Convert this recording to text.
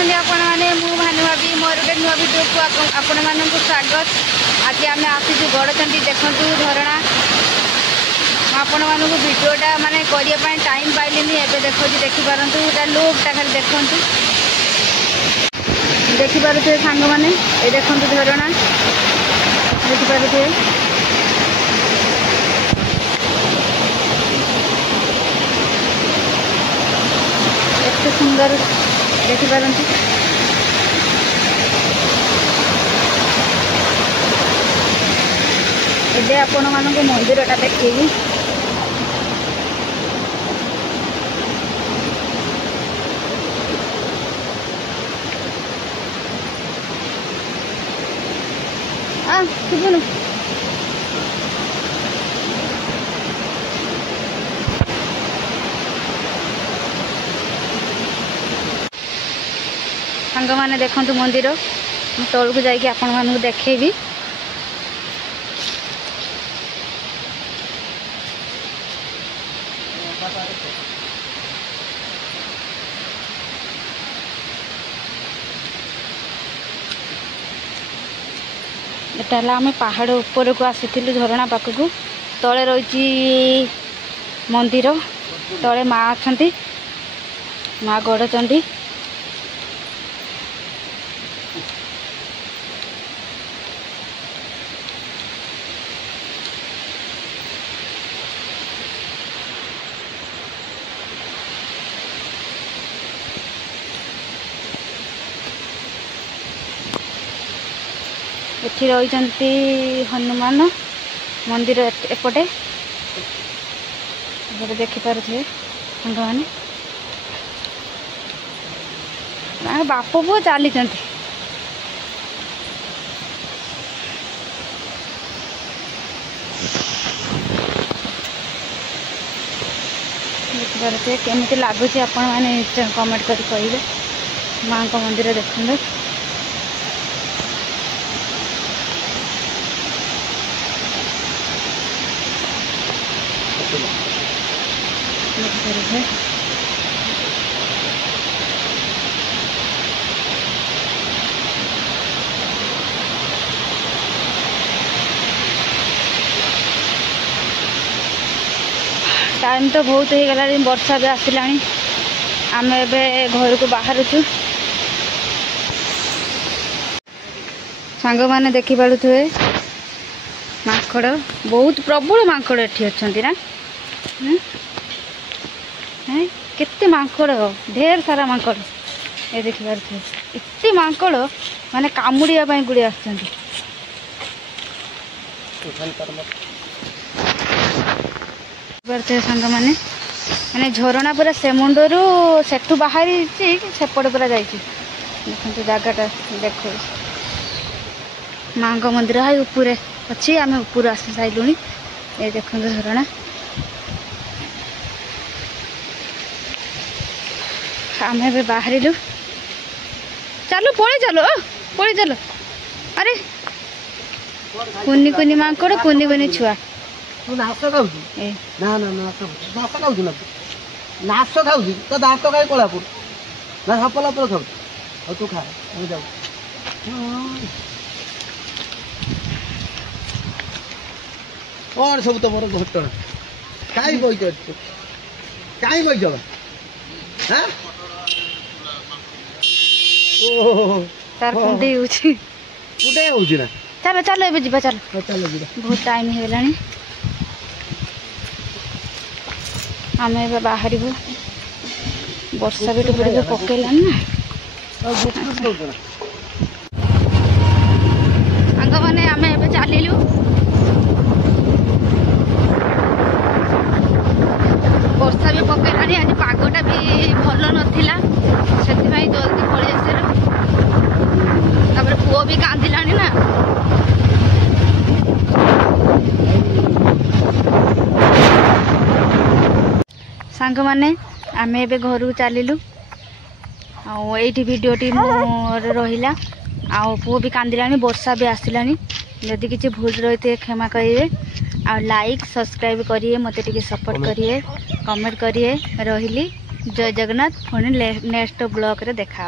अछंती आपण माने मु भानु भाभी मोर गोटे नुआ वीडियो को आपण मानक स्वागत। आज आम आसीचु गड़चंडी देखु झरणा आपण मानक वीडियोटा माने करने टाइम पाइलिनी एबे देखो देखिपारतु लुकटा खाली देखिपारे सांग मैंने ये देखु झरणा देखिपारे एते सुंदर देखिपारती एबे आपण मानक मंदिरटा देखी शुभनु सांग मैंने देखु मंदिर तौल को जाकि आपण मानक देखेबी एटा आम पहाड़ ऊपर को आसी झरणा पाखक तले रही मंदिर तले माँ अच्छा माँ गड़चंडी एठी रही हनुमान मंदिर एपटे देखिपारे सांग मैंने बाप पुओ चली देखिपारे केमी लगुच आपण मैंने कमेंट कर कहे माँ को मंदिर देखते टाइम तो बहुत हो गला वर्षा भी आसला आम ए घर को बाहर सांग मैंने देखी पारे माकड़ बहुत प्रबल माकड़ एठी अच्छा ना केते माकड़ ढेर सारा माकड़ ये देखी पारे एते माकड़ माने कामुड़िया गुड़ी आस सांग मैंने मैंने झरणा पूरा से मुंडरू सेठू बाहरी सेपट पूरा देखते जगटा देख माँ का मंदिर है ऊपर अच्छी आम ऊपर आसी सारूँ ये देख झरणा आम ए बाहर चलो पड़े चलो अरे कुनी कुनी माकड़ कुनी कुनी छुआ नाश खाऊ ना ना नाश खाऊ ना नाश खाऊ तो दांत कहीं कोलापुर ना सपला पर खाऊ तू खा जाऊ कौन सब तुम घटना कहीं बही कहीं बही हाँ ओह तार कुंडे होची कुंडे होची ना चलो चलो ए जीवा चलो चलो जीवा बहुत टाइम हो गलानी आम ए बाहर वर्षा भी टुपे पकेलानी ना सांग मैंने आम ए चलू वर्षा भी पकेलानी आज पागटा भी भल नाला से जल्दी पलि आसलु पुओ भी कांदिलानी ना सांग मैंने आम ए घर को चलू आईटी भिडटी मोर रहा आउ पुओ भी कांदिलानी वर्षा भी आसलानी जदि किसी भूल रही थे क्षमा करेंगे आ लाइक सब्सक्राइब करिए मते टिके सपोर्ट करिए कमेंट करिए रही जय जगन्नाथ पुणी नेक्स्ट ब्लॉग रे देखा।